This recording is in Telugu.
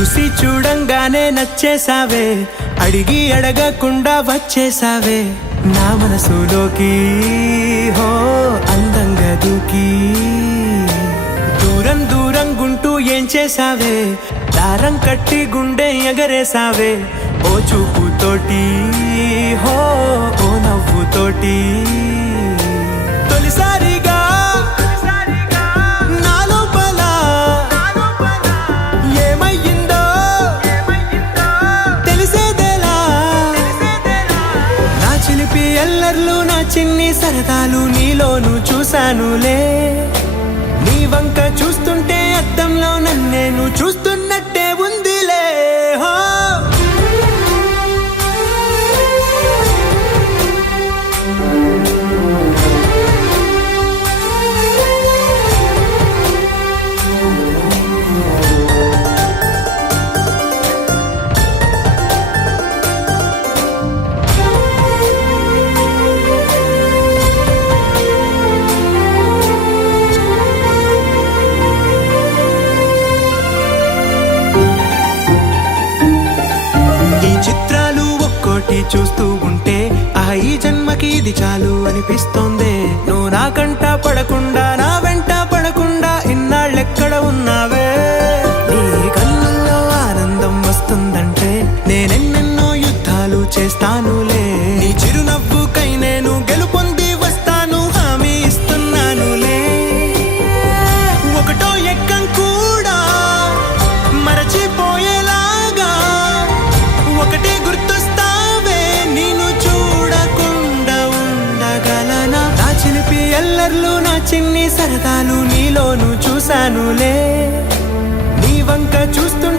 చూసి చూడంగానే నచ్చేసావే, అడిగి అడగకుండా వచ్చేసావే నా మనసులోకి. హో అందంగా దూకి దూరం దూరం గుంటూ ఏం చేసావే, దారం కట్టి గుండె ఎగరేసావే ఓ చూపుతోటి. హో ఓ నవ్వుతోటి తొలిసారిగా నా లోపల ఏమయ్యిందో తెలిసేదేలా. నా చిలిపి ఎల్లర్లు నా చిన్ని సరదాలు నీలోను చూశానులే. నీ వంక చూస్తుంటే అద్దంలో నన్నేను చూస్తున్నట్టే ఉందిలే. హో చూస్తూ ఉంటే ఈ జన్మకి ఇది చాలు అనిపిస్తోందే. నువ్వు నా కంట పడకుండా నా వెంట పడకుండా ఇన్నాళ్ళెక్కడ ఉన్నావే. నీ కళ్ళల్లో ఆనందం వస్తుందంటే నేనెన్నెన్నో యుద్ధాలు చేస్తానులే. నీ చిరునవ్వుకై నేను గెలుపొంది వస్తాను హామీ ఇస్తున్నానులే. ఒకటో ఎక్కం కూడా మరచిపోయేలాగా ఒకటే గుర్తొస్తా. ఎల్లర్లు నా చిన్ని సరదాలు నీలోను చూశానులే. నీ వంక చూస్తూ